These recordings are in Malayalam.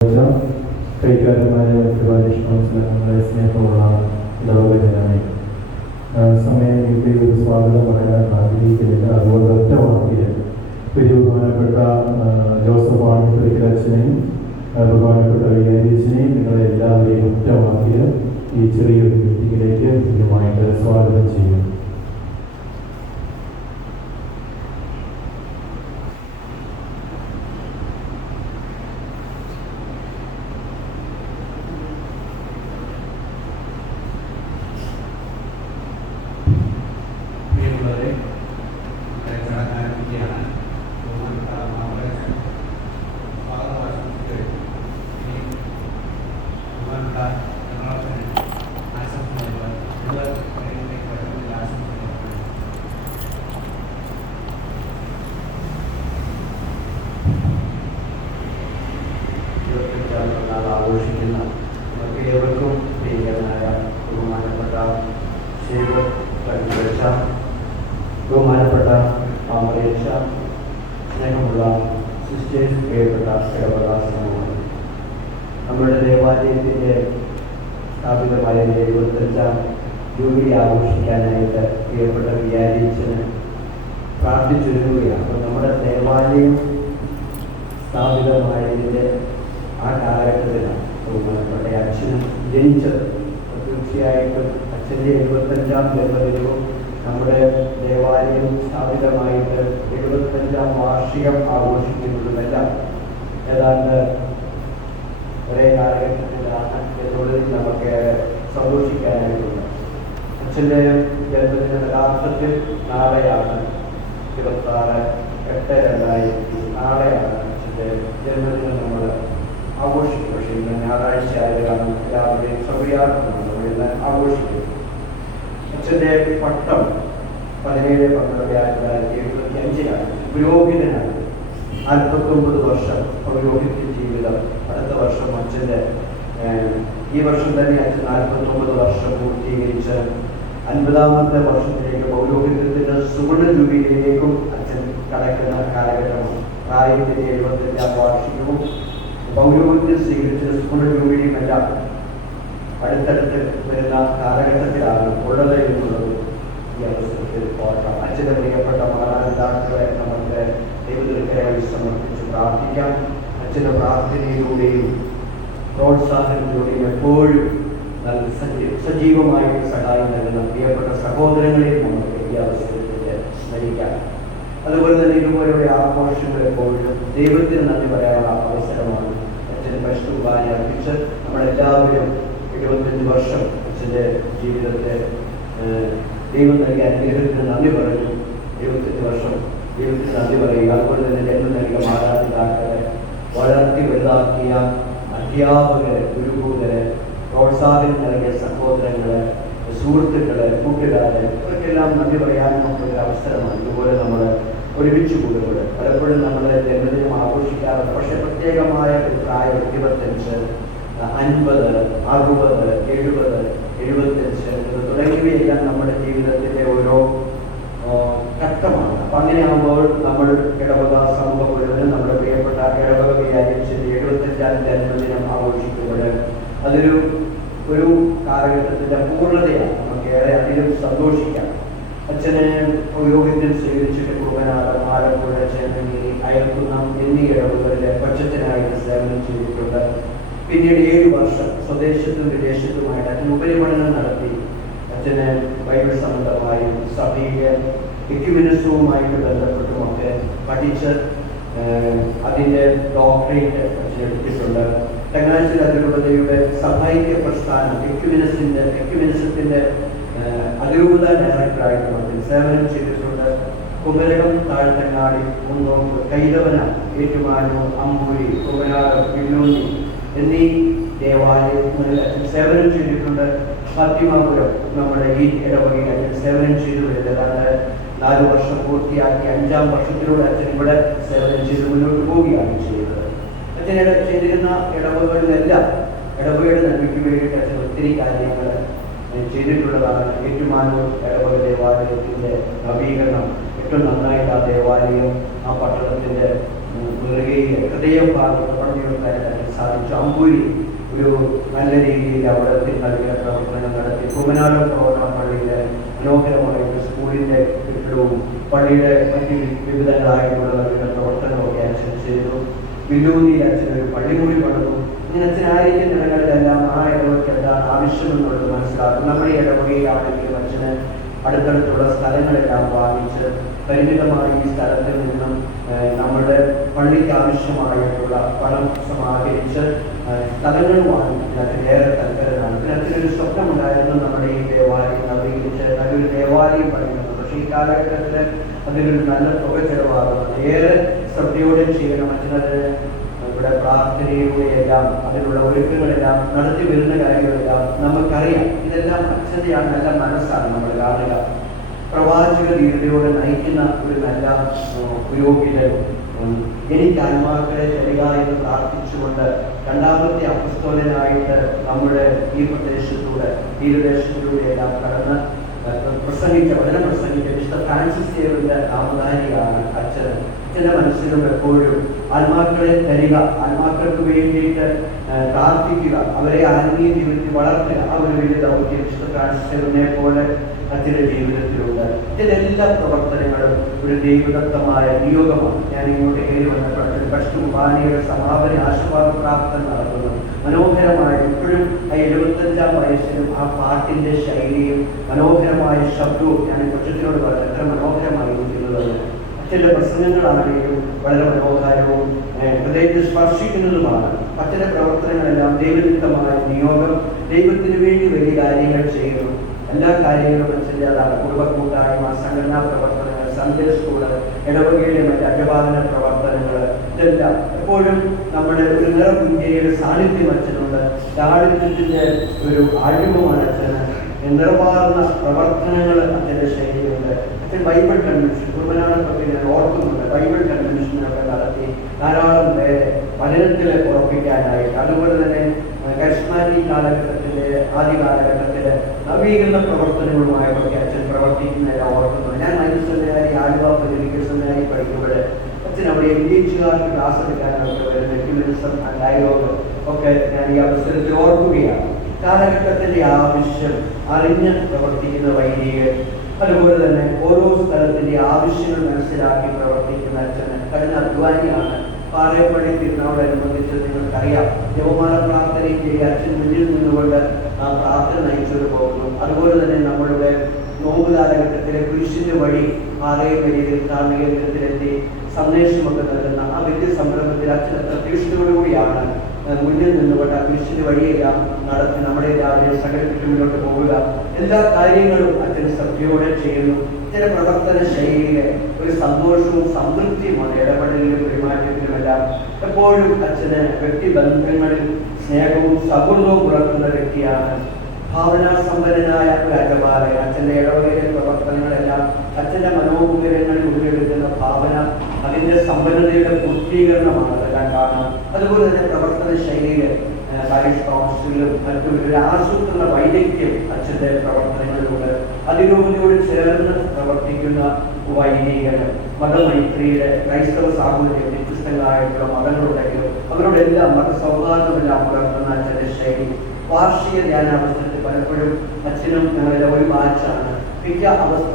കൈക്കാരന്മാരെ പരിപാലനങ്ങളെ സ്നേഹമുള്ള ഇടവകജനമേ, സമയം കിട്ടി ഒരു സ്വാഗതം പറയാൻ ആഗ്രഹിക്കുന്നില്ല. അതുകൊണ്ട് ഒറ്റ വാക്കിൽ ബഹുമാനപ്പെട്ട ജോസഫ് ആണിപ്പുരയ്ക്കലച്ഛനെയും ബഹുമാനപ്പെട്ട വികാരിയച്ഛനെയും നിങ്ങളെ എല്ലാവരെയും ഒറ്റ വാക്കിൽ ഈ ചെറിയൊരു മീറ്റിങ്ങിലേക്ക് കൃത്യമായിട്ട് സ്വാഗതം ചെയ്യും. ആഘോഷിക്കുന്ന ഏവർക്കും പ്രിയങ്കരനായ ബഹുമാനപ്പെട്ട ബഹുമാനപ്പെട്ട മാമലേച്ച, സ്നേഹമുള്ള സിസ്റ്റേഴ്സ്, പ്രിയപ്പെട്ട ഇടവകാശമാണ്. നമ്മുടെ ദേവാലയത്തിൻ്റെ സ്ഥാപിതമായ 75ാം ജൂബിലി ആഘോഷിക്കാനായിട്ട് പ്രിയപ്പെട്ട വികാരിയച്ഛന് പ്രാർത്ഥിച്ചൊരുങ്ങുകയാണ്. അപ്പോൾ നമ്മുടെ ദേവാലയം സ്ഥാപിതമായതിൻ്റെ ആ കാലഘട്ടത്തിലാണ് ബഹുമാനപ്പെട്ട അച്ഛനും ജനിച്ചത്. തീർച്ചയായിട്ടും അച്ഛൻ്റെ 75ാം ജന്മദിനവും നമ്മുടെ ദേവാലയം സ്ഥാപിതമായിട്ട് 75ാം വാർഷികം ആഘോഷിക്കുന്നതുമെല്ലാം ഏതാണ്ട് ഒരേ കാലഘട്ടത്തിലാണ് എന്നുള്ളതിൽ നമുക്ക് സന്തോഷിക്കാനായിട്ടുണ്ട്. അച്ഛൻ്റെ ജന്മദിനം യഥാർത്ഥത്തിൽ നാളെയാണ്, 26/8/2000 നാളെയാണ് അച്ഛൻ്റെ ജന്മദിനം നമ്മൾ ആഘോഷിക്കും. പക്ഷേ ഇന്ന് ഞായറാഴ്ച ആയതാണ്, എല്ലാവരുടെയും സൗകര്യാർത്ഥമാണ് നമ്മളെല്ലാം ആഘോഷിക്കും. അച്ഛൻ്റെ പട്ടം 17/12/1975 പുരോഹിതനാണ്. 49 വർഷം പൗരോഹിത്യ ജീവിതം. അടുത്ത വർഷം അച്ഛൻ്റെ ഈ വർഷം തന്നെ അച്ഛൻ 49 വർഷം പൂർത്തീകരിച്ച് 50ാമത്തെ വർഷത്തിലേക്ക് പൗരോഹിത്യത്തിൻ്റെ സുവർണ ജൂബിലിയിലേക്കും അച്ഛൻ കടക്കുന്ന കാലഘട്ടമാണ്. പ്രായത്തിൻ്റെ 75ാം വാർഷികവും പൗരോഹിത്യം സ്വീകരിച്ച് സുവർണ ജൂബിലിയുമെല്ലാം അടുത്തടുത്ത് വരുന്ന കാലഘട്ടത്തിലാണ് ഉള്ളത് എന്നുള്ളത് ഈ അവസരത്തിൽ ഓർക്കാം. അച്ഛൻ്റെ പ്രിയപ്പെട്ട മാതാപിതാക്കളെ നമുക്ക് ദൈവത്തിനായി സമർപ്പിച്ച് പ്രാർത്ഥിക്കാം. അച്ഛൻ്റെ പ്രാർത്ഥനയിലൂടെയും പ്രോത്സാഹനത്തിലൂടെയും എപ്പോഴും നല്ല സജീവമായിട്ട് സഹായം നൽകുന്ന പ്രിയപ്പെട്ട സഹോദരങ്ങളെയും നമുക്ക് ഈ അവസരത്തിൽ സ്മരിക്കാം. അതുപോലെ തന്നെ ഇതുപോലെയുള്ള ആഘോഷങ്ങൾ എപ്പോഴും ദൈവത്തിന് നന്ദി പറയാനുള്ള അവസരമാണ്. അച്ഛന് പരിശുദ്ധ അർപ്പിച്ച് നമ്മളെല്ലാവരും 75 വർഷം അച്ഛൻ്റെ ജീവിതത്തെ ദൈവം നൽകിയ അനുഗ്രഹത്തിന് നന്ദി പറഞ്ഞു. 75 വർഷം ദൈവത്തിന് നന്ദി പറയുക. അതുപോലെ തന്നെ ജന്മം നൽകിയ മാതാപിതാക്കളെ, വളർത്തി വലുതാക്കിയ അധ്യാപകരെ, ഗുരുഭൂതരെ, പ്രോത്സാഹനം നൽകിയ സഹോദരങ്ങളെ, സുഹൃത്തുക്കളെ, കൂട്ടുകാരെ, ഇവർക്കെല്ലാം നന്ദി പറയാനും നമുക്കൊരു അവസരമാണ്. ഇതുപോലെ നമ്മൾ ഒരുമിച്ച് കൂടുമ്പോൾ പലപ്പോഴും നമ്മൾ ജന്മദിനം ആഘോഷിക്കാറുണ്ട്. പക്ഷേ പ്രത്യേകമായ ഒരു പ്രായം 25, 50, 60, 70, 75 തുടങ്ങിയവയെല്ലാം നമ്മുടെ ജീവിതത്തിൻ്റെ ഓരോ ഘട്ടമാണ്. അപ്പം അങ്ങനെയാകുമ്പോൾ നമ്മൾ ഇടവക സമൂഹം മുഴുവനും നമ്മുടെ പ്രിയപ്പെട്ട ഇടവക വികാരിയച്ഛൻ്റെ 75ാം ജന്മദിനം ആഘോഷിക്കുമ്പോൾ അതൊരു കാലഘട്ടത്തിൻ്റെ പൂർണ്ണതയാണ്. നമുക്കേറെ അധികം സന്തോഷിക്കാം. അച്ഛനെ പൗരോഹിത്യം സ്വീകരിച്ചിട്ട് കുറുവനാട്, ആലപ്പുഴ, ചേന്നഗിരി, അയൽക്കുന്നം എന്നീ ഇടവുകളിലെ കൊച്ചച്ഛനായിട്ട് സേവനം ചെയ്തിട്ടുണ്ട്. പിന്നീട് 7 വർഷം സ്വദേശത്തും വിദേശത്തുമായിട്ട് അച്ഛൻ ഉപരിപഠനം നടത്തി. അച്ഛന് ബൈബിൾ സംബന്ധമായും സഭയിലെ എക്യുമെനിസവുമായിട്ട് ബന്ധപ്പെട്ടുമൊക്കെ പഠിച്ച് അതിൻ്റെ ഡോക്ടറേറ്റ് അച്ഛൻ എടുത്തിട്ടുണ്ട്. ചങ്ങനാശ്ശേരി അതിരൂപതയുടെ സഭൈക്യ പ്രസ്ഥാനം എക്യുമെനിസത്തിൻ്റെ അതിരൂപത ഡയറക്ടറായിട്ട് അച്ഛൻ സേവനം ചെയ്തിട്ടുണ്ട്. കുമരകം, താഴ്ത്തങ്ങാടി, കുന്നോമ്പ്, കൈതവന, ഏറ്റുമാനൂർ, അമ്പൂരി, കുമനാട്, പിന്നോന്നി എന്നീ ദേവാലയങ്ങളിൽ അച്ഛൻ സേവനം ചെയ്തിട്ടുണ്ട്. ഫാത്തിമാപുരം നമ്മുടെ ഈ ഇടവകയിൽ അച്ഛൻ സേവനം ചെയ്തു വരുന്നത് 4 വർഷം പൂർത്തിയാക്കി 5ാം വർഷത്തിലൂടെ അച്ഛൻ ഇവിടെ സേവനം ചെയ്ത് മുന്നോട്ട് പോവുകയാണ് ചെയ്തത്. അച്ഛൻ ചെയ്തിരുന്ന ഇടവകളിലെല്ലാം ഇടവകയുടെ നന്മയ്ക്ക് വേണ്ടിയിട്ട് അച്ഛൻ ഒത്തിരി കാര്യങ്ങൾ ചെയ്തിട്ടുള്ളതാണ്. ഏറ്റുമാനൂർ ഇടവക ദേവാലയത്തിൻ്റെ നവീകരണം ഏറ്റവും നന്നായിട്ട് ആ ദേവാലയം ആ പട്ടണത്തിൻ്റെ നെറുകയിൽ ഹൃദയം ഭാഗത്ത് പണിയുണ്ടാക്കാൻ സാധിച്ചു. അമ്പൂരി ഒരു നല്ല രീതിയിൽ അവിടെ നൽകിയ പ്രവർത്തനം നടത്തി. കുമനാടൻ പ്രവർത്തന പള്ളിയിൽ മനോഹരമായ ഒരു സ്കൂളിൻ്റെ കെട്ടിടവും പള്ളിയുടെ മറ്റ് വിവിധങ്ങളായിട്ടുള്ള നൽകുന്ന പ്രവർത്തനമൊക്കെ അച്ഛൻ ചെയ്തു. വില്ലൂരിയിൽ അച്ഛൻ ഒരു പള്ളിമുറി പണിതു. ഇങ്ങനെ അച്ഛൻ ആയിരിക്കും ജനങ്ങളിലെല്ലാം ആ ഇടവയ്ക്ക് എന്താണ് ആവശ്യമെന്നുള്ളത് മനസ്സിലാക്കും. നമ്മുടെ ഇടവകയിലാണെങ്കിലും അച്ഛന് അടുത്തടുത്തുള്ള സ്ഥലങ്ങളെല്ലാം വാങ്ങിച്ച് പരിമിതമായ ഈ സ്ഥലത്തിൽ നിന്നും നമ്മുടെ പള്ളിക്ക് ആവശ്യമായിട്ടുള്ള പണം സമാഹരിച്ച് സ്ഥലങ്ങൾ വാങ്ങിച്ച് അതിന് ഏറെ തൽപരരാണ്. പിന്നെ അതിനൊരു സ്വപ്നമുണ്ടായിരുന്നു നമ്മുടെ ഈ ദേവാലയം നവീകരിച്ച് നല്ലൊരു ദേവാലയം പണിയുന്നത്. പക്ഷേ ഈ കാലഘട്ടത്തിൽ അതിനൊരു നല്ല തുക ചെലവാകുന്നത് ഏറെ ശ്രദ്ധയോടെ ചെയ്യണം. അച്ഛനത് ഇവിടെ പ്രാർത്ഥനയിലൂടെയെല്ലാം അതിനുള്ള ഒരുക്കങ്ങളെല്ലാം നടത്തി വരുന്ന കാര്യങ്ങളെല്ലാം നമുക്കറിയാം. ഇതെല്ലാം അച്ഛൻ്റെ ആ നല്ല മനസ്സാണ് നമ്മൾ കാണുക. പ്രവാചക ധീരതയോടെ നയിക്കുന്ന ഒരു നല്ല പുരോഹിതൻ എനിക്ക് ആത്മാക്കളെ തരിക എന്ന് പ്രാർത്ഥിച്ചുകൊണ്ട് രണ്ടാമത്തെ അപ്പസ്തോലനായിട്ട് നമ്മുടെ ഈ പ്രദേശത്തൂടെ തീരദേശത്തിലൂടെയെല്ലാം കടന്ന് വചനം പ്രസംഗിച്ച വിശുദ്ധ ഫ്രാൻസിസ് സേവ്യറിന്റെ നാമധാരിയാണ് അച്ഛൻ. അച്ഛൻ്റെ മനസ്സിലും എപ്പോഴും ആത്മാക്കളെ തരിക, ആത്മാക്കൾക്ക് വേണ്ടിയിട്ട് പ്രാർത്ഥിക്കുക, അവരെ ആത്മീയ ജീവിതത്തിൽ വളർത്തുക, ആ ഒരു വലിയ ദൗത്യം വിശുദ്ധ ഫ്രാൻസിസ് സേവ്യറിനെ പോലെ അച്ഛൻ്റെ ജീവിതത്തിലുണ്ട്. ഇതിലെല്ലാ പ്രവർത്തനങ്ങളും ഒരു ദൈവദത്തമായ നിയോഗമാണ്. ഞാൻ ഇങ്ങോട്ട് കയറി വന്നപ്പോൾ ഫസ്റ്റ് കുർബാനയുടെ സമാപന ആശീർവാദ പ്രാർത്ഥന നടക്കുന്നു. മനോഹരമായ ഇപ്പോഴും ആ 75-ാം വയസ്സിലും ആ പാട്ടിൻ്റെ ശൈലിയും മനോഹരമായ ശബ്ദവും ഞാൻ കൊച്ചത്തിനോട് പറഞ്ഞു എത്ര മനോഹരമായിരിക്കുന്നത്. അച്ഛൻ്റെ പ്രസംഗങ്ങളാണെങ്കിലും വളരെ മനോഹരവും ഹൃദയത്തെ സ്പർശിക്കുന്നതുമാണ്. അച്ഛൻ്റെ പ്രവർത്തനങ്ങളെല്ലാം ദൈവദത്തമായ നിയോഗം, ദൈവത്തിന് വേണ്ടി വലിയ കാര്യങ്ങൾ ചെയ്യുന്നു. എല്ലാ കാര്യങ്ങളും അച്ഛൻ്റെ അതാണ്. കുടുംബ കൂട്ടായ്മ, സംഘടനാ പ്രവർത്തനങ്ങൾ, സൺഡേ സ്കൂള്, ഇടവകയിലെ മറ്റ് അജപാലന പ്രവർത്തനങ്ങൾ, ഇതെല്ലാം എപ്പോഴും നമ്മുടെ ഒരു നിറപുഞ്ചയുടെ സാന്നിധ്യം അച്ഛനുണ്ട്. ലാളിത്യത്തിൻ്റെ ഒരു ആഴമമാണ് അച്ഛന്. നിറവാർന്ന പ്രവർത്തനങ്ങൾ അച്ഛൻ്റെ ശൈലിയുണ്ട്. അച്ഛൻ ബൈബിൾ കൺവെൻഷൻ കുർബനാടൊക്കെ ഞാൻ ഓർക്കുന്നുണ്ട്. ബൈബിൾ കൺവെൻഷനൊക്കെ നടത്തി ധാരാളം പേരെ പഠനത്തിൽ ഉറപ്പിക്കാനായിട്ട്. അതുപോലെ തന്നെ കരിസ്മാറ്റിക് കാലഘട്ടത്തിൻ്റെ ആദ്യ കാലഘട്ടത്തിൽ നവീകരണ പ്രവർത്തനങ്ങളുമായിട്ടൊക്കെ അച്ഛൻ പ്രവർത്തിക്കുന്നതെല്ലാം ഓർക്കുന്നുണ്ട്. ഞാൻ മനുഷ്യനായി ആലുവ പതിവിക്കൽ സെമിനാരി പഠിക്കുമ്പോൾ അച്ഛൻ അവിടെ MDHകാർക്ക് ക്ലാസ് എടുക്കാനൊക്കെ വരുന്ന എക്യുമെനിസം ആൻഡ് ഡയലോഗ് ഒക്കെ ഞാൻ ഈ അവസരത്തിൽ ഓർക്കുകയാണ്. കാലഘട്ടത്തിൻ്റെ ആവശ്യം അറിഞ്ഞ് പ്രവർത്തിക്കുന്ന വൈദികർ, അതുപോലെ തന്നെ ഓരോ സ്ഥലത്തിൻ്റെ ആവശ്യങ്ങൾ മനസ്സിലാക്കി പ്രവർത്തിക്കുന്ന അച്ഛന് കഠിന അധ്വാനിയാണ്. പാറയപ്പള്ളി തിരുനാളോടനുബന്ധിച്ച് നിങ്ങൾക്കറിയാം, ജപമാല പ്രാർത്ഥനയും ചെയ്ത് അച്ഛൻ മുന്നിൽ നിന്നുകൊണ്ട് ആ പ്രാർത്ഥന നയിച്ചത് പോകുന്നു. അതുപോലെ തന്നെ നമ്മളുടെ നോമ്പ് കാലഘട്ടത്തിലെ കുരിശിൻ്റെ വഴി പാറയപ്പള്ളിയിൽ ധാർമ്മിക കേന്ദ്രത്തിലെത്തി സന്ദേശമൊക്കെ നൽകുന്ന ആ വലിയ സംരംഭത്തിൽ അച്ഛൻ പ്രതീക്ഷയോടുകൂടിയാണ് മുന്നിൽ നിന്നുകൊണ്ട് ആ കുരിശിൻ്റെ വഴിയെല്ലാം നടത്തി നമ്മുടെ രാവിലെ സംഘടനയ്ക്ക് മുന്നോട്ട് പോവുക. എല്ലാ കാര്യങ്ങളും അച്ഛൻ ശ്രദ്ധയോടെ ചെയ്യുന്നു. അച്ഛൻ്റെ പ്രവർത്തന ശൈലിയിലെ ഒരു സന്തോഷവും സംതൃപ്തിയുമാണ്. ഇടപെടലിലും പെരുമാറ്റത്തിലുമെല്ലാം എപ്പോഴും അച്ഛന് വ്യക്തിബന്ധങ്ങളിൽ സ്നേഹവും സൗഹൃദവും പുലർത്തുന്ന വ്യക്തിയാണ്. ഭാവനാസമ്പന്നനായ ഒരു അജപാലകൻ. അച്ഛൻ്റെ ഇടവകയിലെ പ്രവർത്തനങ്ങളെല്ലാം അച്ഛൻ്റെ മനോമുഖരങ്ങളിൽ ഉള്ളിലെടുക്കുന്ന ഭാവന, അതിൻ്റെ സമ്പന്നതയുടെ പൂർത്തീകരണമാണ് അതെല്ലാം കാണുന്നത്. അതുപോലെ തന്നെ പ്രവർത്തന ശൈലിയിൽ പാരിഷ് കൗൺസിലും മറ്റും ഒരു ആസൂത്രണ വൈദഗ്ധ്യം അച്ഛൻ്റെ പ്രവർത്തനങ്ങളിലൂടെ അതിരൂപതയോട് ചേർന്ന് പ്രവർത്തിക്കുന്ന വൈദികന് മതമൈത്രിയുടെ ക്രൈസ്തവ സാഹോദര്യം വ്യത്യസ്തങ്ങളായിട്ടുള്ള മതങ്ങളുണ്ടെങ്കിലും അവരോടെല്ലാം മതസൗഹാർദ്ദമെല്ലാം പുലർത്തുന്ന അച്ഛൻ്റെ ശൈലി. വാർഷിക ധ്യാനാവസരത്തിൽ പലപ്പോഴും അച്ഛനും ഞങ്ങളുടെ ഒരു ബാച്ചാണ്. മിക്ക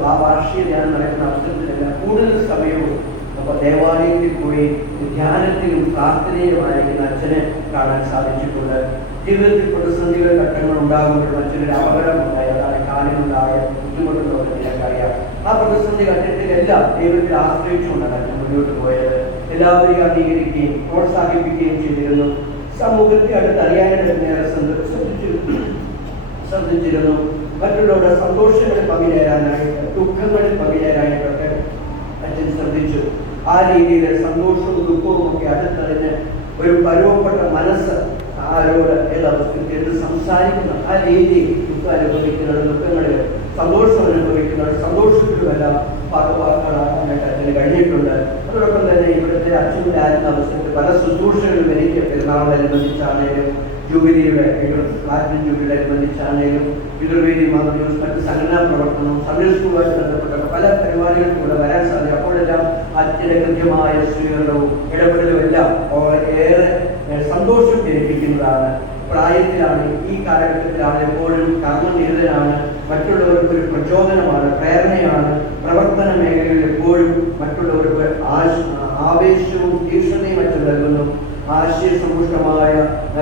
ആ വാർഷിക ധ്യാനം നടക്കുന്ന അവസരത്തിലെല്ലാം കൂടുതൽ സമയവും അപ്പോൾ ദേവാലയത്തിൽ പോയി ധ്യാനത്തിലും പ്രാർത്ഥനയിലുമായിരിക്കുന്ന അച്ഛനെ കാണാൻ സാധിച്ചിട്ടുണ്ട്. ജീവിതത്തിൽ പ്രതിസന്ധികൾ ഘട്ടങ്ങൾ ഉണ്ടാകുമ്പോഴും അച്ഛനൊരു അപകടമുണ്ടായി, അതാണ് കാലിനുണ്ടായ ബുദ്ധിമുട്ടുകളൊക്കെ നിനക്കറിയാം. ആ പ്രതിസന്ധി ഘട്ടത്തിലെല്ലാം ദൈവത്തിൽ ആശ്രയിച്ചുകൊണ്ടാണ് അച്ഛൻ മുന്നോട്ട് പോയത്. എല്ലാവരെയും അംഗീകരിക്കുകയും പ്രോത്സാഹിപ്പിക്കുകയും ചെയ്തിരുന്നു. സമൂഹത്തെ അടുത്തറിയാനായിട്ട് നേരെ ശ്രദ്ധിച്ചിരുന്നു. മറ്റുള്ളവരുടെ സന്തോഷങ്ങളിൽ പങ്കുചേരാനായിട്ട്, ദുഃഖങ്ങളിൽ പങ്കുചേരാനായിട്ടൊക്കെ അച്ഛൻ ശ്രദ്ധിച്ചു. ആ രീതിയിൽ സന്തോഷവും ദുഃഖവും ഒക്കെ അടുത്തറിഞ്ഞ് ഒരു പരുവപ്പെട്ട മനസ്സ് ആരോട് ഏതവസ്ഥയിൽ എന്ത് സംസാരിക്കുന്ന ആ രീതിയിൽ ദുഃഖം അനുഭവിക്കുന്നത്, ദുഃഖങ്ങളിൽ സന്തോഷം അനുഭവിക്കുന്നത്, സന്തോഷത്തിലുമെല്ലാം ഭാഗവാക്കാനായിട്ട് അച്ഛന് കഴിഞ്ഞിട്ടുണ്ട്. അതോടൊപ്പം തന്നെ ഇവിടുത്തെ അച്ഛൻ്റെ ആയിരുന്ന അവസരത്തിൽ പല ശുശ്രൂഷകളും എനിക്ക് പെരുന്നാളോടനുബന്ധിച്ചാണെങ്കിലും ജൂബിലിയുടെ പ്ലാറ്റിനം ജൂബിലിയുടെ അനുബന്ധിച്ചാണെങ്കിലും പിതൃവേദി മാതൃ മറ്റ് സംഘടനാ പ്രവർത്തനവും സൺഡേ സ്കൂളുമായിട്ട് ബന്ധപ്പെട്ട പല പരിപാടികൾക്കും ഇവിടെ വരാൻ സാധിക്കും. അപ്പോഴെല്ലാം അച്ഛൻ്റെ കൃത്യമായ സ്വീകരണവും ഇടപെടലും എല്ലാം ഏറെ സന്തോഷം ജനിപ്പിക്കുന്നതാണ്. പ്രായത്തിലാണ്, ഈ കാലഘട്ടത്തിലാണ്, എപ്പോഴും കർമ്മനിരതനാണ്, മറ്റുള്ളവർക്ക് ഒരു പ്രചോദനമാണ്, പ്രേരണയാണ്. പ്രവർത്തന മേഖലകളിൽ എപ്പോഴും മറ്റുള്ളവർക്ക് ആവേശവും തീക്ഷ്ണതയും അച്ഛൻ നൽകുന്നു. ആശയസമ്പുഷ്ടമായ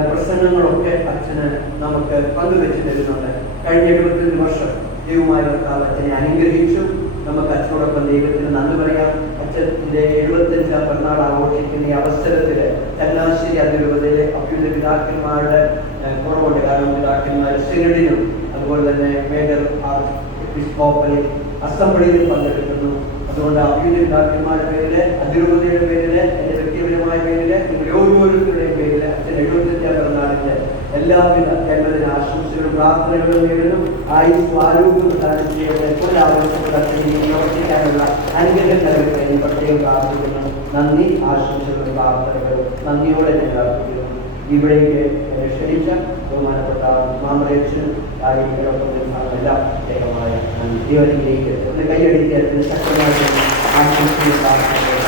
പ്രസംഗങ്ങളൊക്കെ അച്ഛന് നമുക്ക് പങ്കുവെച്ച് തരുന്നുണ്ട്. കഴിഞ്ഞ 25 വർഷം ദൈവമായ കർത്താവ് അച്ഛനെ അനുഗ്രഹിച്ചു. നമുക്ക് അച്ഛനോടൊപ്പം ദൈവത്തിന് നന്ദി പറയാം. അച്ഛൻ്റെ 75ാം പിറന്നാൾ ആഘോഷിക്കുന്ന ഈ അവസരത്തിൽ ചങ്ങനാശ്ശേരി അതിരൂപതയിലെ അഭ്യുത പിതാക്കന്മാരുടെ കുറവുണ്ട്. കാരണം പിതാക്കന്മാർ സിനഡിനും അതുപോലെ തന്നെ മേജർ എപ്പിസ്കോപ്പൽ അസംബ്ലിയിലും പങ്കെടുക്കുന്നു. അതുകൊണ്ട് അഭ്യുത പിതാക്കന്മാരുടെ പേരില്, അതിരൂപതയുടെ പേരില്, എൻ്റെ വ്യക്തിപരമായ പേരില്, നിങ്ങൾ ഓരോരുത്തരുടെയും പേരില് അച്ഛൻ 75ാം പിറന്നാളിന്റെ എല്ലാവിധ ജന്മദിന ആശംസകളും പ്രാർത്ഥനകളും നേരുന്നു. ആയുസ് ആരോഗ്യം പ്രദാനം ചെയ്യട്ടെ. എല്ലാവർക്കും പ്രവർത്തിക്കാനുള്ള അനുഗ്രഹം നൽകട്ടെ എന്ന് പ്രത്യേകം പ്രാർത്ഥിക്കുന്നു. നന്ദി, ആശംസകളും പ്രാർത്ഥനകളും നന്ദിയോടെ ഞാൻ പ്രാർത്ഥിക്കുന്നു. ഇവിടേക്ക് എന്നെ ക്ഷണിച്ച ബഹുമാനപ്പെട്ട മാമറേച്ചനും കാര്യങ്ങളൊപ്പം എല്ലാം പ്രത്യേകമായ ദൈവത്തിലേക്ക് ഒന്ന് കൈയടിക്കുക. ശക്തമായ ആശംസയും പ്രാർത്ഥനകളും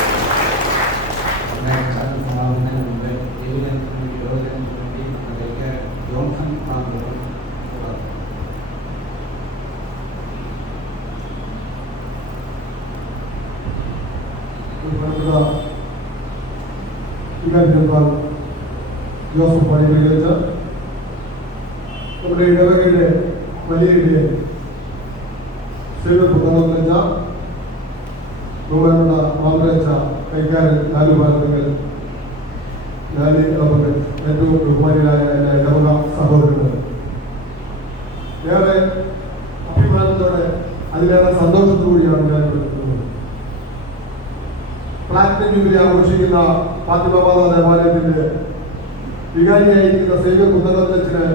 ജോസഫ് പള്ളിയിലേക്ക് നമ്മുടെ ഇടവകയുടെ വലിയ ഇടയെ ബഹുമാനപ്പെട്ട മാമരച്ച കൈക്കാരൻ നാലുപാലങ്ങൾ ഏറ്റവും ബഹുമാനികളായ എൻ്റെ ഇടവക സഹോദരങ്ങൾ, ഏറെ അഭിമാനത്തോടെ അതിലേറെ സന്തോഷത്തോടുകൂടിയാണ് ഞാൻ എടുക്കുന്നത്. പ്ലാറ്റിനം ജൂബിലി ആഘോഷിക്കുന്ന ഫാത്തിമ മാതാ ദേവാലയത്തിന്റെ വികാരിയായിരിക്കുന്ന സേവ്യർ കുന്നകത്തച്ഛന്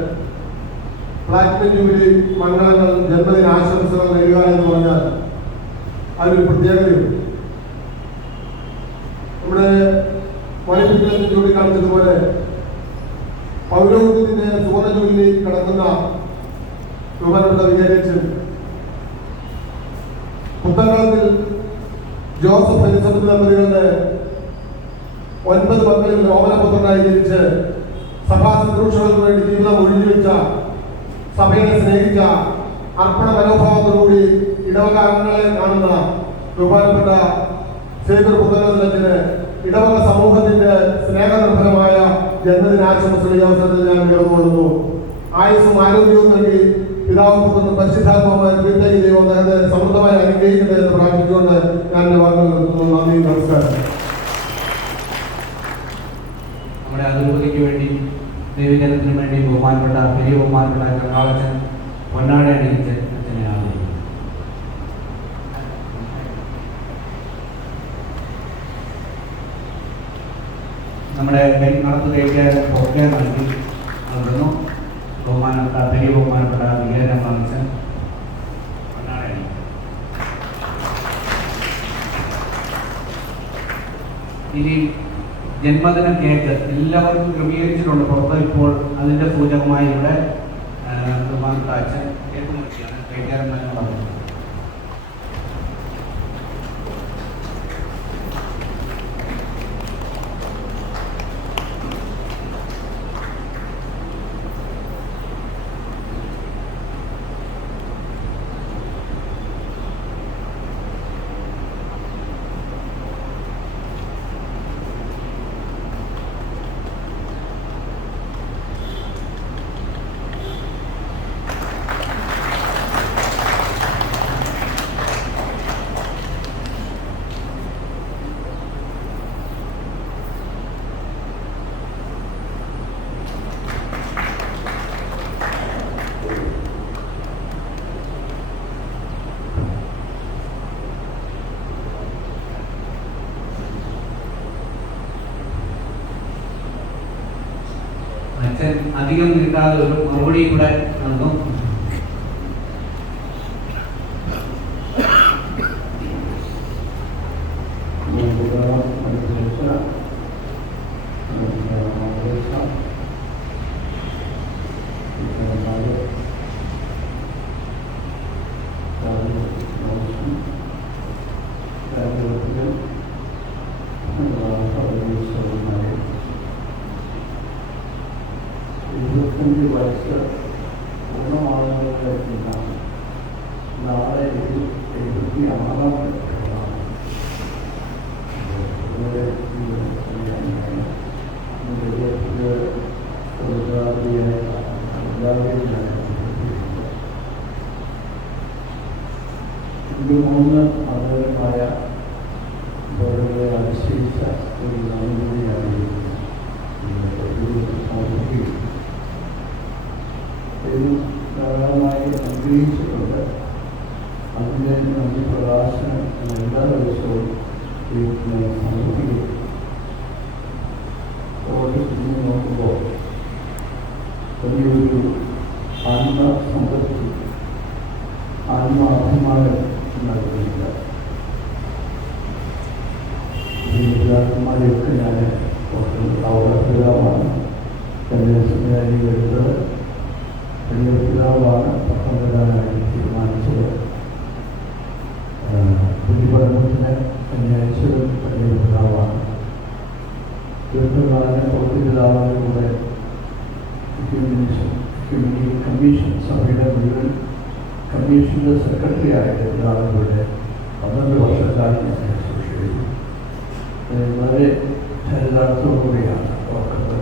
പ്ലാറ്റിനം ജൂബിലി മംഗളങ്ങൾ, ജന്മദിന ആശംസകൾ നേരുക എന്ന് പറഞ്ഞാൽ അതിനൊരു പ്രത്യേകതയുണ്ട്. നമ്മുടെ പഠിപ്പിക്കലിൽ ചൂണ്ടിക്കാണിച്ചതുപോലെ പൗരോഹിത്യത്തിന്റെ സുവർണ ജൂബിലി കടക്കുന്ന ബഹുമാനപ്പെട്ട വികാരിയച്ഛൻ പുത്തങ്കളത്തിൽ ജോസഫ് എലിസബത്ത് ദമ്പതികളുടെ 9 മക്കളിൽ ഓമനപുത്രനായി ജനിച്ച് സഭാ ശുശ്രൂഷകൾക്ക് വേണ്ടി ജീവിതം ഒഴിഞ്ഞുവെച്ച, സഭയെ സ്നേഹിച്ച, അർപ്പണ മനോഭാവത്തോടുകൂടി ഇടവക അംഗങ്ങളെ കാണുന്ന ബഹുമാനപ്പെട്ട സേവ്യർ പുത്തങ്കളത്തിന് ഇടവക സമൂഹത്തിന്റെ സ്നേഹനിർഭരമായ ജന്മദിനാശംസകൾ ഈ അവസരത്തിൽ ഞാൻ നേർന്നുകൊള്ളുന്നു. ആയുസ്സും ആരോഗ്യവും നൽകി പിതാവും പുത്രനും പരിശുദ്ധാത്മാവുമായ ദൈവത്തേക്ക് ദൈവം അദ്ദേഹത്തെ സമൃദ്ധമായി അനുഗ്രഹിക്കട്ടെ എന്ന് പ്രാർത്ഥിച്ചുകൊണ്ട് ഞാൻ എൻ്റെ വാക്കുകൾ നിർത്തുന്നു. നന്ദി, നമസ്കാരം. നമ്മുടെ അതിരൂപതയ്ക്ക് വേണ്ടി, ദൈവജനത്തിന് വേണ്ടി ബഹുമാനപ്പെട്ട കർണാളച്ചൻ പൊന്നാട അണിയിച്ച് അച്ഛനെ ആദരിക്കും. നമ്മുടെ നടത്തുകയ്ക്ക് ഒക്കെ നൽകി നൽകുന്നു. ബഹുമാനപ്പെട്ട വിജയരാമൻ ഇനി ജന്മദിന കേക്ക് എല്ലാവർക്കും ക്രമീകരിച്ചിട്ടുണ്ട്. പുറത്ത് ഇപ്പോൾ അതിൻ്റെ സൂചകമായി ഇവിടെ ബഹുമാനപ്പെട്ട അച്ഛൻ കേക്ക് മുറിക്കുകയാണ്. കൈകാരം തന്നെ പറഞ്ഞു. അച്ഛൻ അധികം നീട്ടാതെ ഒരു മറുപടി കൂടെ നൽകും. 75 വയസ്സ് പൂർണ്ണമാകുന്നതിനാണ് നാളെ 76-ാമത്തെ മൂന്ന് മതപരമായ ബോധങ്ങളെ അനുസരിച്ച ഒരു നാളുകൂടിയാണ് ഇത് ധാരാളമായി അനുഗ്രഹിച്ചിട്ടുണ്ട്. അതിൻ്റെ നന്ദി പ്രകാശനം എല്ലാ ദിവസവും ദൈവത്തിനെ സമർപ്പിക്കും. ഓർഡിന് നോക്കുമ്പോൾ വലിയൊരു ആത്മസംതൃപ്തി, ആത്മാഭിമാനം നൽകുന്നില്ല. വിദ്യാർത്ഥിമാരെയൊക്കെ ഞാൻ പിതാവാണ് എൻ്റെ സെമിനാരി വരുന്നത്. വലിയ പിതാവാണ് പട്ടം വരാനായി തീരുമാനിച്ചത്. ബുദ്ധിപഠനത്തിന് എന്നെ അയച്ചതും വലിയ പിതാവാണ്. ദീർഘകാലം പൗത്യ പിതാവിലൂടെ കമ്മീഷൻ സഭയുടെ മുഴുവൻ കമ്മീഷൻ്റെ സെക്രട്ടറി ആയ പിതാവിലൂടെ 12 വർഷക്കാലം ഞാൻ ശുശ്രൂഷ ചെയ്തു. വളരെ ചരിതാർത്ഥത്തോടുകൂടിയാണ് ഓർക്കുന്നത്.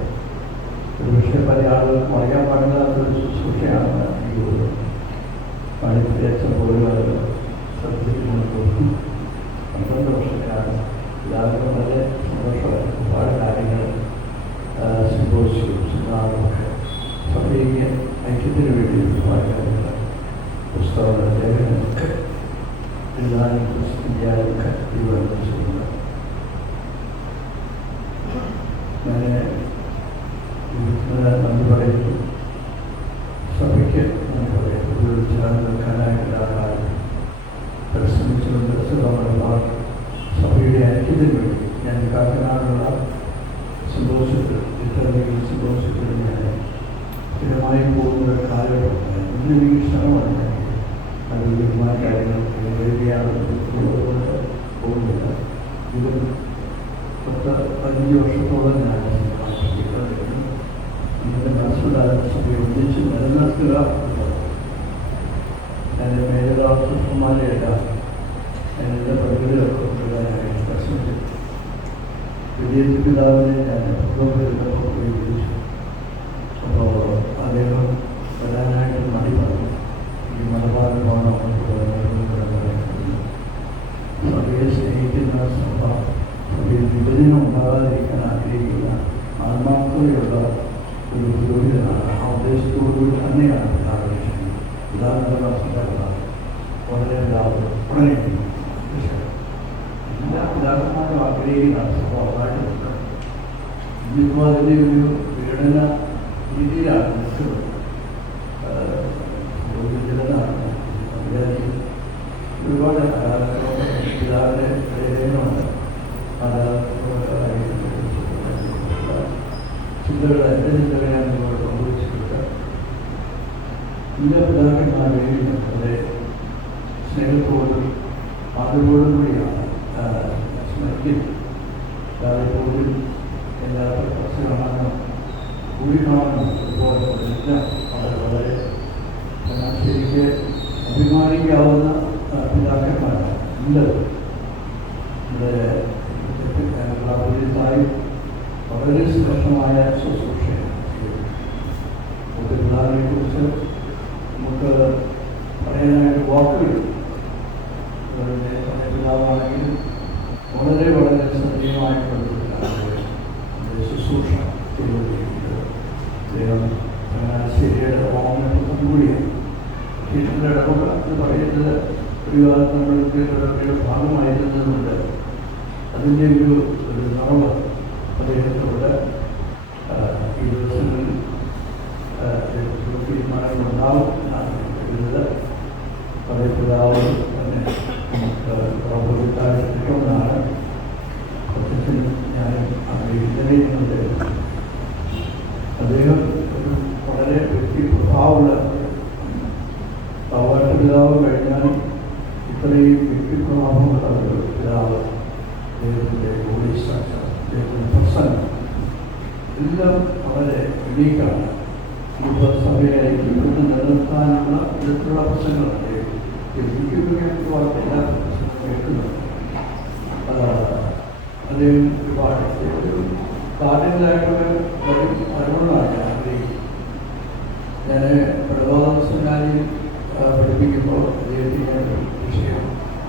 ഒരുപക്ഷെ പല ആളുകൾക്കും അറിയാൻ പാടില്ലാത്തൊരു ശുശ്രൂഷയാണ് ഈ ഒരു പണിപ്പിച്ചപ്പോൾ അത് ശ്രദ്ധിച്ചുകൊണ്ട് തോന്നി. 12 വർഷക്കാലം പിതാവിന് വളരെ സന്തോഷമായി. ഒരുപാട് കാര്യങ്ങൾ സിംബോസിയൊക്കെ സഭയിക്ക് ഐക്യത്തിന് വേണ്ടി ഒരുപാട് കാര്യങ്ങൾ പുസ്തക ലേഖനമൊക്കെ എഴുതാനും പ്രസിദ്ധിക്കാനൊക്കെ തീരുമാനിച്ചിട്ടുണ്ട്. ഞാൻ നന്ദി പറയുന്നു. സഭയ്ക്ക് നന്ദി പറയുന്നു. ഒരു ചേർന്ന് നിൽക്കാനായിട്ട് ആകാതെ പരിശ്രമിച്ചുകൊണ്ട് സുഖമുള്ള സഭയുടെ ഐക്യത്തിന് വേണ്ടി ഞാൻ കാക്കനാടുള്ള സിംബോസിയത്തിൽ ഇത്രയധികം സിംബോസിയത്തിൽ ഞാൻ സ്ഥിരമായി പോകുന്ന ഒരു കാലഘട്ടം വലിയ ശ്രമമാണ്. അതിമായ കാര്യങ്ങൾ പോകുന്നില്ല. ഇത് 15 വർഷത്തോളം ഞാൻ ഇന്നത്തെ മനസ്സിലാക്കി ഒന്നിച്ച് നിലനിർത്തുക. എൻ്റെ മേധാവിമാരെയെല്ലാം എൻ്റെ പരിധികളൊക്കെ കൊണ്ടുവരാനായിട്ട് പരിശ്രമിച്ചു. വലിയ പിതാവിനെ ഞാൻ പ്രകോപിതപ്പോൾ പോയി വിളിച്ചു. അപ്പോൾ അദ്ദേഹം വരാനായിട്ട് മടി പറഞ്ഞു. ഈ മലബാറിലാണ് സഭയെ സ്നേഹിക്കുന്ന സഭ, സഭയിൽ വിഭജനം ഉണ്ടാകാതിരിക്കാൻ ആഗ്രഹിക്കുന്ന ആത്മാർത്ഥതയുള്ള ഒരു പുരോഹിതനാണ്. ആ ഉദ്ദേശത്തോടുകൂടി തന്നെയാണ് പിതാവിനെ പിതാവിൻ്റെ വളരെ പ്രണയിക്കുന്നു. എല്ലാ പിതാക്കന്മാരും ആഗ്രഹിക്കുന്ന സഭ ഉണ്ടായിട്ടുണ്ട്. ഇന്നിപ്പോൾ അതിൻ്റെ ഒരു പീഡന രീതിയിലാണ് നിൽക്കുന്നത്. ഒരുപാട് പിതാവിൻ്റെ പ്രേരണമുണ്ട്. ചിന്തകളെ എൻ്റെ ചിന്തകളെ ഞാൻ നിങ്ങളോട് പങ്കുവച്ചിട്ടുണ്ട്. എല്ലാ പിതാക്കന്മാരെയും വളരെ സ്നേഹത്തോടും ആദരവോടും കൂടിയാണ് സ്മരിക്കുന്നത്. എല്ലായ്പ്പോഴും എല്ലാ പ്രശ്നം കാണാനും കൂടി കാണാനും അതുപോലെ എല്ലാം വളരെ ശരിക്ക് അഭിമാനിക്കാവുന്ന പിതാക്കന്മാരാണ് ഉള്ളത്. നമ്മുടെ പ്രാബല്യത്തായും വളരെ ശ്രേഷ്ഠമായ ശുശ്രൂഷയാണ്. പിതാവിനെ കുറിച്ച് നമുക്ക് പറയാനായിട്ട് വാക്കുകൾ പിതാവാണെങ്കിൽ വളരെ വളരെ സജീവമായിട്ടുള്ള ശുശ്രൂഷ ചെയ്തുകൊണ്ടിരിക്കുന്നത്. അദ്ദേഹം ചങ്ങനാശ്ശേരിയുടെ ഓമനത്വം കൂടിയാണ്. ടീച്ചറിൻ്റെ ഇടപെടൽ എന്ന് പറയുന്നത് ഒരു കാലത്ത് നമ്മൾക്ക് ഇടപെടയുടെ ഭാഗമായിരുന്നതുകൊണ്ട് അതിൻ്റെ ഒരു നിറവ് അദ്ദേഹത്തോട് ഈ ദിവസങ്ങളിൽ തീരുമാനങ്ങളുണ്ടാവും എന്നാണ് കരുതുന്നത്. പഴയ പിതാവ് തന്നെ നമുക്ക് കിട്ടുമെന്നാണ് പ്രത്യക്ഷത്തിൽ ഞാൻ ആഗ്രഹിക്കുന്നത്. അദ്ദേഹം ഒരു വളരെ വ്യക്തിപ്രഭാവമുള്ള പിതാവ് കഴിഞ്ഞാൽ ഇത്രയും വ്യക്തിപ്രഭാവമുള്ള ഒരു പിതാവ്. അദ്ദേഹത്തിൻ്റെ ബോഡി സ്ട്രക്ചർ, അദ്ദേഹത്തിൻ്റെ പ്രസംഗം എല്ലാം വളരെ യുണീക്കാണ്. സഭയായിരിക്കും ഇവിടുന്ന് നിലനിർത്താനുള്ള വിധത്തിലുള്ള പ്രശ്നങ്ങളുണ്ട്. എനിക്കൊക്കെ എല്ലാ പ്രശ്നങ്ങളും കേൾക്കുന്നുണ്ട്. അത് ഒരുപാട് ഒരു കാർഡിനലായിട്ടുള്ള അറിവുകളാണ് ഞാൻ ആഗ്രഹിക്കുന്നത്. ഞാൻ പ്രഭാത സെമിനാരിയിൽ പഠിപ്പിക്കുമ്പോൾ അദ്ദേഹത്തിന് ഒരു വിഷയം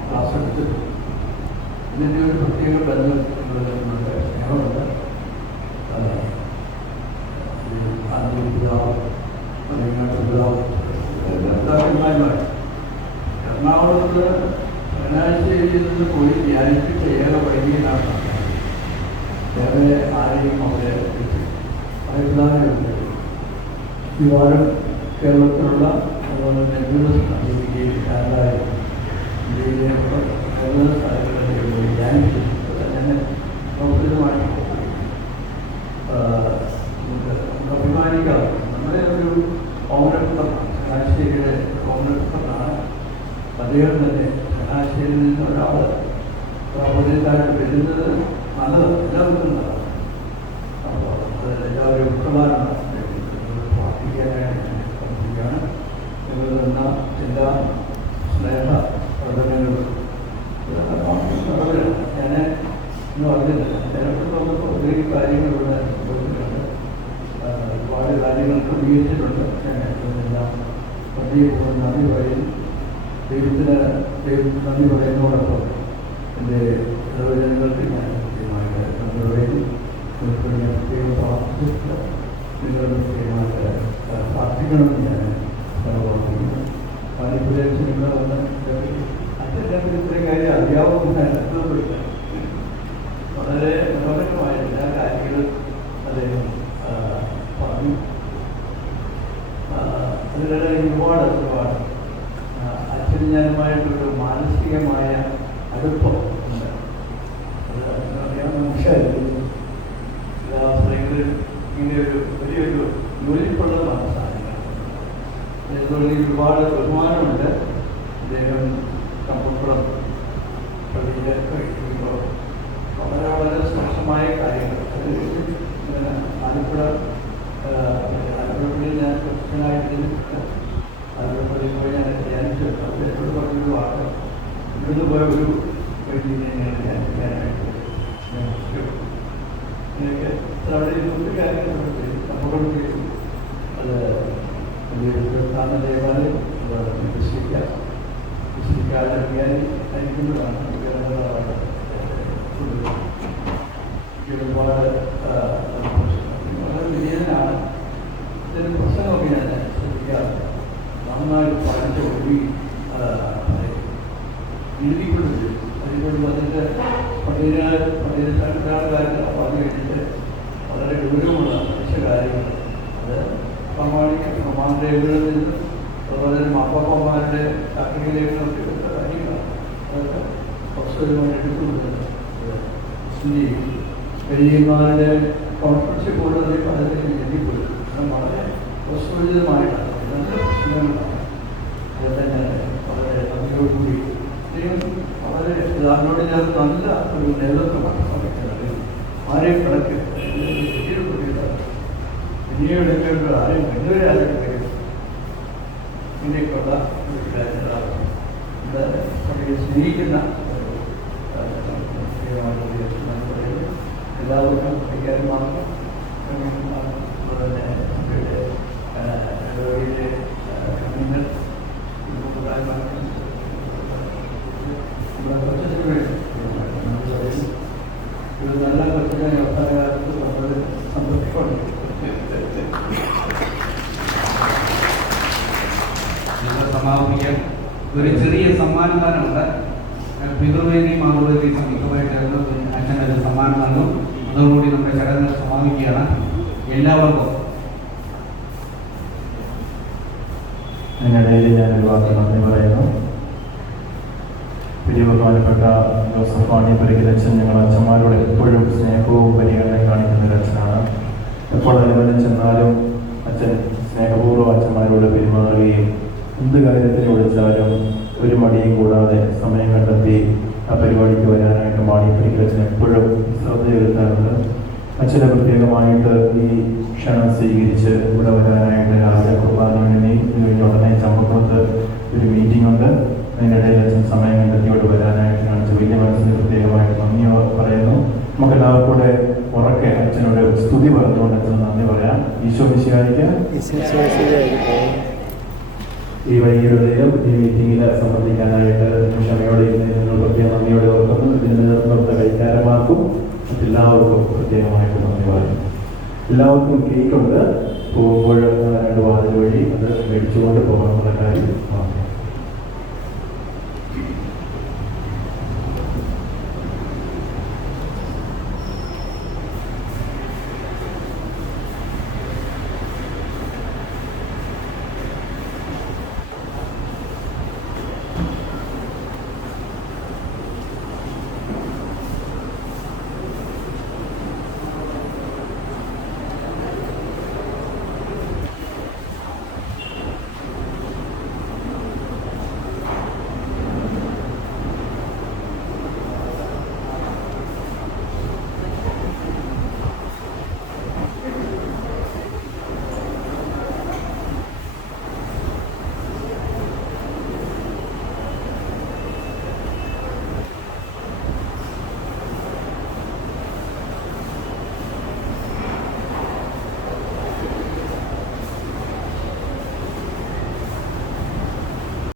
ക്ലാസ് എടുത്തിട്ടുണ്ട്. ഇതിൻ്റെ ഒരു പ്രത്യേക ബന്ധം നമ്മളുടെ സ്നേഹമുണ്ട്. പിതാക്കന്മാരുമായി എറണാകുളത്ത് ചങ്ങനാശ്ശേരിയിൽ നിന്ന് പോയി ധ്യാനിപ്പിച്ച ഏറെ വൈകിയാണ് ഏറെ ആരെയും അവിടെ അഭിപ്രായമുണ്ട്. ഈ വാരം കേരളത്തിലുള്ള അതുപോലെ നെല്ലുകയിൽ കാലായി ഇന്ത്യയിലെ കേരള സ്ഥലങ്ങളിൽ പോയി ധ്യാനിപ്പിച്ചിട്ടുണ്ട്. ഞാൻ പ്രവർത്തിതമായിട്ട് അഭിമാനിക്കാറ് നമ്മുടെ ഒരു കോമരപ്പുറമാണ്, ചങ്ങനാശ്ശേരിയുടെ കോമരപ്പുറത്താണ്. അദ്ദേഹം തന്നെ ചങ്ങനാശ്ശേരിയിൽ നിന്ന് ഒരാൾ പ്രബോധനക്കാർക്ക് വരുന്നത് നല്ലതാണ്, എല്ലാവർക്കും നല്ലതാണ്. അപ്പോൾ അത് എല്ലാവരും ഉത്തരവാദിത്തമാണ് പ്രാർത്ഥിക്കാനായിട്ട് ഞാൻ പ്രാർത്ഥിക്കുകയാണ്. നിങ്ങൾ തന്ന എല്ലാ സ്നേഹ പ്രകടനങ്ങളും ഞാൻ ഇന്ന് പറഞ്ഞില്ല. ചിലപ്പോൾ നമുക്ക് ഒത്തിരി കാര്യങ്ങളിവിടെ സംഭവിച്ചിട്ടുണ്ട്, ഒരുപാട് കാര്യങ്ങൾ ക്രമീകരിച്ചിട്ടുണ്ട്. ഞാൻ എല്ലാം പതിയെപ്പോഴും നന്ദി പറയുന്നു. ദൈവത്തിന് നന്ദി പറയുന്നതോടൊപ്പം എൻ്റെ ഇടവജനങ്ങൾക്ക് ഞാൻ കൃത്യമായിട്ട് നന്ദി പറയുന്നു. നിങ്ങൾക്ക് ഞാൻ പ്രത്യേകം പ്രാർത്ഥിച്ചിട്ട് നിങ്ങൾ കൃത്യമായിട്ട് പ്രാർത്ഥിക്കണമെന്ന് ഞാൻ പ്രാർത്ഥിക്കുന്നു. പാലിപ്പുരേഷൻ നിങ്ങൾ വന്ന് അച്ഛൻ ഇത്രയും കാര്യം അറിയാവുന്നതല്ല, വളരെ മനോഹരമായ എല്ലാ കാര്യങ്ങളും അദ്ദേഹം പറഞ്ഞു. അതിനിടെ ഒരുപാട് അച്ഛനും ഞാനുമായിട്ടൊരു മാനസികമായ അടുപ്പം ഉണ്ട്. അത് അറിയാവുന്ന മനുഷ്യരായിരുന്നു. എല്ലാ അവസരങ്ങളിലും ഇങ്ങനെ ഒരു വലിയൊരു ജോലിക്കുള്ള മനസ്സാണ്. അതുകൊണ്ട് ഒരുപാട് ബഹുമാനമുണ്ട്. അദ്ദേഹം കമ്പപ്പുറം പള്ളിയിലേക്ക് കഴിക്കുമ്പോൾ വളരെ വളരെ ശ്രേഷ്ഠമായ കാര്യങ്ങൾ ആലപ്പുഴ ആലപ്പുഴയിൽ ഞാൻ ക്രിസ്ത്യനായിട്ട് ആലപ്പുഴയിൽ പോയി ഞാൻ ധ്യാനിച്ചു. അദ്ദേഹത്തോട് പറഞ്ഞൊരു വാക്ക്, ഇവിടുന്ന് പോയ ഒരു വ്യക്തിനെ ഞാൻ ധ്യാനിക്കാനായിട്ട് എനിക്ക് അവിടെ ഇരുപത്തി കാര്യങ്ങളുണ്ട്. നമ്മളോട് അത് സ്ഥാന ദേവാലയം വിശ്വസിക്കാതെ അയക്കുന്നതാണ്. ഒരുപാട് വളരെ വിജയനാണ്. ഇതിന് പ്രശ്നമൊക്കെ ഞാൻ ശ്രദ്ധിക്കാറുണ്ട്. നന്നായിട്ട് പഠിച്ച ഒഴി എഴുതിക്കൊണ്ടിരിക്കും. അതിനോട് വന്നിട്ട് പള്ളിയിലെ പറഞ്ഞു കഴിഞ്ഞിട്ട് വളരെ ഗൗരവമുള്ള മനുഷ്യ കാര്യങ്ങൾ അത് പ്രമാണരേഖകളിൽ നിന്ന് അതുപോലെ തന്നെ മാപ്പാപ്പന്മാരുടെ സാക്ഷരികരേഖകളൊക്കെ എടുത്ത കാര്യങ്ങളാണ്. അതൊക്കെ പ്രശ്നമായിട്ട് എടുത്തുകൊണ്ടിരുന്നത് വലിയമാരുടെ കോൺഫറൻസിൽ കൂടുതൽ അതിലേക്ക് എഴുതിപ്പോയി. അത് വളരെ പ്രശ്നോചിതമായിട്ടാണ്, നല്ല പ്രശ്നങ്ങളാണ്. അത് തന്നെ വളരെ നന്ദിയോടുകൂടി വളരെ അതിനോട് ഞാൻ നല്ല ഒരു നേതൃത്വമാണ് സമയത്ത് ആരെയും കിടക്കില്ല ഇനിയും എടുക്കേണ്ട ആരെയും ഇന്നുവരെ ആരും കഴിയും. ഇങ്ങനെയൊക്കെയുള്ള സ്നേഹിക്കുന്ന എല്ലാവർക്കും കൈകാര്യമാണ്. അതുപോലെ കൺവീനർ ഒരു നല്ല കൊച്ചിനെ അവസാനകാലത്ത് നമ്മൾ സംതൃപ്തിയുണ്ട്. സമാപിക്കാൻ ഒരു ചെറിയ സമ്മാനദാനമുണ്ട്. പിതൃവേദി മാതൃവേദി സംയുക്തമായിട്ട് അച്ഛനൊരു സമ്മാനം നൽകും. അതോടുകൂടി നമ്മുടെ ചടങ്ങ് സമാപിക്കുകയാണ്. എല്ലാവർക്കും അതിനിടയിൽ ഞാനൊരു വാക്ക് നന്ദി പറയുന്നു. വലിയ ബഹുമാനപ്പെട്ട ജോസഫ് വാണി പരിഗണിച്ചൻ ഞങ്ങൾ അച്ഛന്മാരോട് എപ്പോഴും സ്നേഹവും പരിഗണനയും കാണിക്കുന്ന ഒരു അച്ഛനാണ്. എപ്പോൾ അനുവദിച്ച് ചെന്നാലും അച്ഛൻ സ്നേഹപൂർവ്വം അച്ഛന്മാരോട് പെരുമാറുകയും എന്ത് കാര്യത്തിന് വിളിച്ചാലും ഒരു മടിയും കൂടാതെ സമയം കണ്ടെത്തി ആ പരിപാടിക്ക് വരാനായിട്ട് വാണി പരിഗണിച്ചൻ എപ്പോഴും ശ്രദ്ധ ചെലുത്താറുണ്ട്. അച്ഛനെ പ്രത്യേകമായിട്ട് ഈ ക്ഷണം സ്വീകരിച്ച് ഇവിടെ വരാനായിട്ട് പ്രാർത്ഥിക്കാം. ഈശോ മിശിഹായ്ക്ക് ഈ വൈകിയുടെയും ഈ മീറ്റിംഗിൽ സംബന്ധിക്കാനായിട്ട് ക്ഷമയോടെ നിങ്ങൾ പ്രത്യേക നന്ദിയോടെ ഓർക്കുന്നു. ഇതിന് നേതൃത്വത്തെ കൈകാരമാക്കും എല്ലാവർക്കും പ്രത്യേകമായിട്ട് നന്ദി പറയുന്നു. എല്ലാവർക്കും കേക്കുണ്ട്. പോകുമ്പോൾ 2 വാതിൽ വഴി അത് മേടിച്ചുകൊണ്ട്